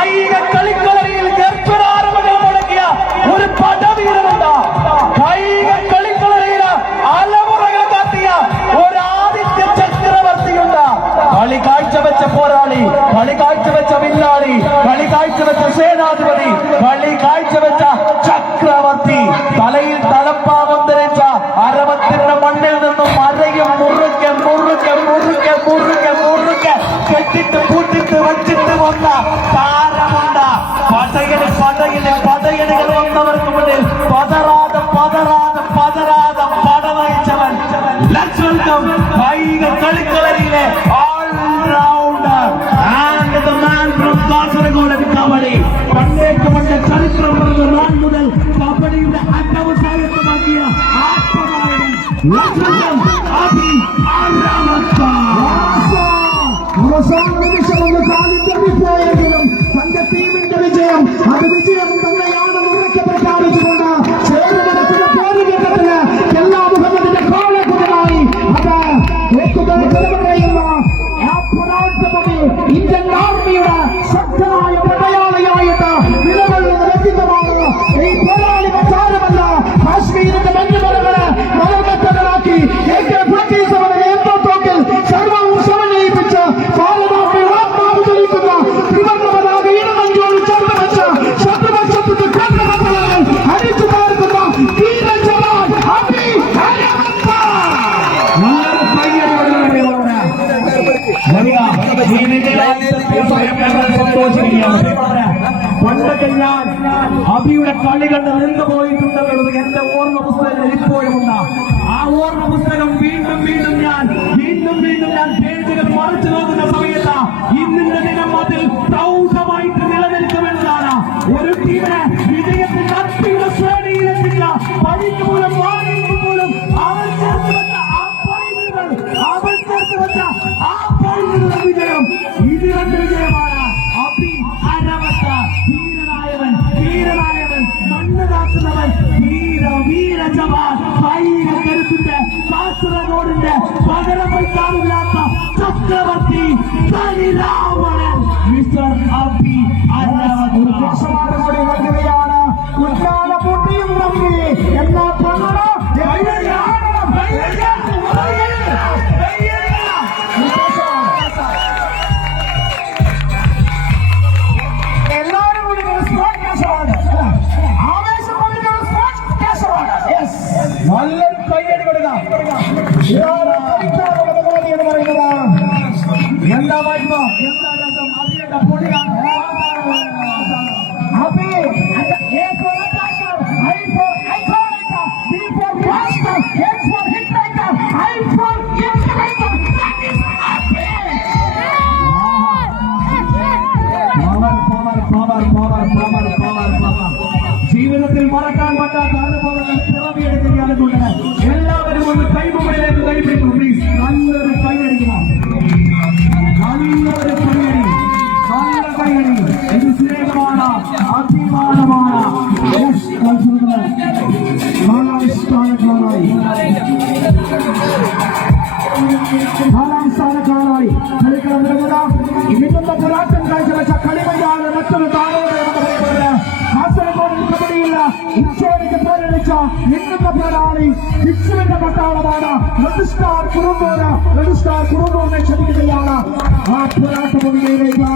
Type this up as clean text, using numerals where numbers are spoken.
കായിക കളിക്കളരിയിൽ ഗർഭനാരംഭങ്ങൾ മുടക്കിയ ഒരു പടവീരനുണ്ട്. കായിക കളിക്കളരിയിൽ അലമുറകൾ കാട്ടിയ ഒരു ആദിത്യ ചക്രവർത്തിയുണ്ട്. കളി കാഴ്ചവെച്ച പോരാളി, കളി കാഴ്ചവെച്ച വില്ലാളി, കളി കാഴ്ചവെച്ച സേനാധിപതി, കളി കാഴ്ചവെച്ച ചക്രവർത്തി. തലയിൽ തലപ്പാവം ധരിച്ച അരവത്തിന്റെ മണ്ണിൽ നിന്നും അരയും മുറുക്കെ മുറുക്കെ മുറുക്കെ മുറുക്കെ മുറുക്കെ കെട്ടിട്ട് പൂട്ടിട്ട് വച്ചിട്ട് വന്ന താരമുണ്ട്. പടയണികൾ വന്നവർക്ക് മുന്നിൽ പതറാതെ പതറാതെ പതറാതെ പടനയിച്ചവൻ. ലെറ്റ്സ് വെൽക്കം കായിക കളിക്കളരിയിലെ all rounder and the man from Kasaragod kabaddi. പണ്ടേക്ക് പണ്ട് ചരിത്രം പറഞ്ഞ നാൾ മുതൽ കബഡിയുടെ അറ്റവും സാഹിത്യമാക്കിയ ആത്മനായകൻ. ലെറ്റ്സ് വെൽക്കം അഭി ആരാമത്ത. അവസാന നിമിഷം ഒന്ന് കാലിന്റെ പോയെങ്കിലും തന്റെ ടീമിന്റെ വിജയം അത് വിജയം തന്നെയാണെന്ന് ഉറക്കെ പ്രഖ്യാപിച്ചുകൊണ്ട് ചേരുന്നതിന് പോരുകത്തിന് എല്ലാ മുഖത്തിന്റെ കോളക്കുതലായി അത് പറയുന്ന ആ പോരാട്ടമതി ഇന്ത്യൻ ആർമിയുടെ ശക്തമായ പടയാളിയായിട്ട് നിലകൊള്ളുന്ന വ്യക്തിത്വമാണ്. ഈ പോരാളി മറ്റാരുമല്ല, കാശ്മീരിന്റെ മഞ്ഞുമലകളെ മലമറ്റകളാക്കി നേതൃത്വത്തിൽ സർവവും സമന്വയിപ്പിച്ച് ഭാരതാംബയുടെ ആത്മാവ് ധരിക്കുന്ന ത്രിവർണ്ണപതാക ഇടമഞ്ചോട് ചേർത്ത് വെച്ച് ശത്രുപക്ഷത്തിന്റെ കേന്ദ്രമണ്ഡലങ്ങൾ അടിച്ചു താഴ്ത്തുന്ന ധീരജവാൻ അഭി ആരാമത്ത. പണ്ടൊക്കെ ഞാൻ അഭിയുടെ കളി കണ്ട് നിന്ന് പോയിട്ടുണ്ടെന്നുള്ളത് എന്റെ ഓർമ്മ പുസ്തകത്തിൽ ഇപ്പോഴുമുണ്ട്. ആ ഓർമ്മ പുസ്തകം വീണ്ടും വീണ്ടും ഞാൻ പേജുകൾ മറിച്ചു നോക്കുന്ന സമയത്ത് ഇന്നിന്റെ ദിനം അതിൽ പ്രൗഢമായിട്ട് നിലനിൽക്കുമെന്നതാണ്. ഒരു ടീമിനെ വിജയത്തിന്റെ അത്തിയുടെ ശ്രേണിയിലെത്തിച്ച പണിക്ക് മൂലം വാണിക്ക് പോലും അവൻ ചേർത്ത് വെച്ച ആ പോയിന്റുകൾ വിജയം ഇത് രണ്ട് വിജയമാണ്. അഭി ആരാമത്ത ധീരനായവൻ മണ്ണ് കാക്കുന്നവൻ വീര ജവാൻ കായിക കരുത്തിന്റെ കാസർഗോഡിന്റെ പകരം വയ്ക്കാനില്ലാത്ത ചക്രവർത്തി രാവണൻ മിസ്റ്റർ അഭി ആരാമത്ത. ഉദ്യാന പൊട്ടിയും നമ്പി എന്നാ നല്ലൊരു കൈയടി കൊടുക്കാം. എന്ന് പറയുന്നത് എന്താ വായ്പ, എന്താ രസം, അഭിയുടെ പൊളിയാണ്. ജീവിതത്തിൽ മറക്കാൻ പറ്റാത്ത അനുഭവങ്ങൾ പിറവിയെടുക്കുകയാണെന്നുണ്ട്. എല്ലാവരും ഒന്ന് കൈമുകളിലേക്ക് കൈപിടിക്കും പ്ലീസ്. നല്ലൊരു കൈയടിക്കണം, നല്ലൊരു കൈയടി, നല്ല കൈയടി. ഇത് സ്നേഹമാണ്, അഭിമാനമാണ്. നാലാം സ്ഥാനക്കാരായി കളിക്കളമിറങ്ങുന്ന ഇന്നിന്റെ പോരാട്ടം കാഴ്ചവെച്ച കളിമയാണ് മറ്റൊരു താരമാണ് കാസർഗോഡ് കബഡിയില്ല. ഇച്ചോടിക്ക് പോരടിച്ച ഇന്നത്തെ പോരാളി ഭിക്ഷുവിന്റെ പട്ടാളമാണ്. റെഡ് സ്റ്റാർ കുറുമ്പൂരിനെ ക്ഷണിക്കുകയാണ് ആ പോരാട്ട ഭൂമികയിലേക്ക്.